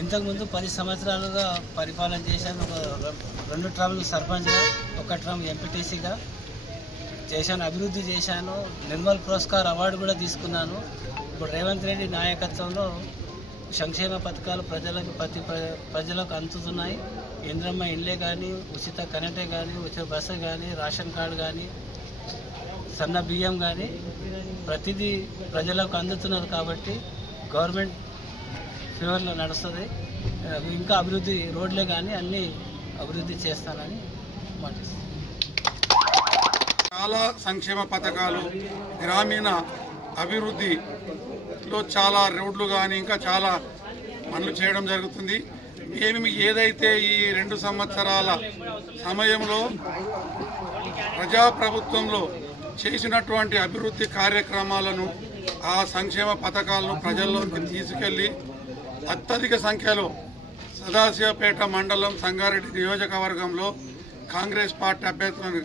ఇంతకుముందు 10 సంవత్సరాలుగా పరిపాలన చేశాను. ఒక 2 టర్మ్లు సర్పంచ్గా, 1 టర్మ్ ఎంపీటీసీగా చేశాను. అభివృద్ధి చేశాను. నిర్మల్ పురస్కార్ అవార్డు కూడా తీసుకున్నాను. ఇప్పుడు రేవంత్ రెడ్డి నాయకత్వంలో సంక్షేమ పథకాలు ప్రజలకు అందుతున్నాయి. ఇంద్రమ్మ ఇండ్లే కానీ, ఉచిత కరెంటే కానీ, ఉచిత బస్సు కానీ, రేషన్ కార్డు కానీ, సన్న బియ్యం కానీ ప్రతిదీ ప్రజలకు అందుతున్నారు. కాబట్టి గవర్నమెంట్ ఫేవర్లో నడుస్తుంది. ఇంకా అభివృద్ధి రోడ్లే కానీ అన్నీ అభివృద్ధి చేస్తానని మాటిస్తాను. చాలా సంక్షేమ పథకాలు, గ్రామీణ అభివృద్ధిలో చాలా రోడ్లు కానీ ఇంకా చాలా పనులు చేయడం జరుగుతుంది. మేము ఏదైతే ఈ 2 సంవత్సరాల సమయంలో ప్రజాప్రభుత్వంలో చేసినటువంటి అభివృద్ధి కార్యక్రమాలను, ఆ సంక్షేమ పథకాలను ప్రజల్లోకి తీసుకెళ్లి అత్యధిక సంఖ్యలో సదాశివపేట మండలం సంగారెడ్డి నియోజకవర్గంలో కాంగ్రెస్ పార్టీ అభ్యర్థులను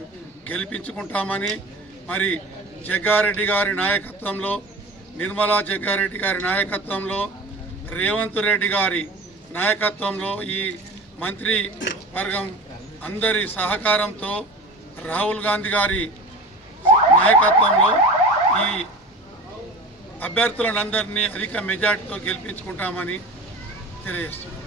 గెలిపించుకుంటామని, మరి జగ్గారెడ్డి గారి నాయకత్వంలో, నిర్మలా జగ్గారెడ్డి గారి నాయకత్వంలో, రేవంత్ రెడ్డి గారి నాయకత్వంలో, ఈ మంత్రి వర్గం అందరి సహకారంతో, రాహుల్ గాంధీ గారి నాయకత్వంలో ఈ అభ్యర్థులందరినీ అధిక మెజార్టీతో గెలిపించుకుంటామని తెలియజేస్తున్నాం.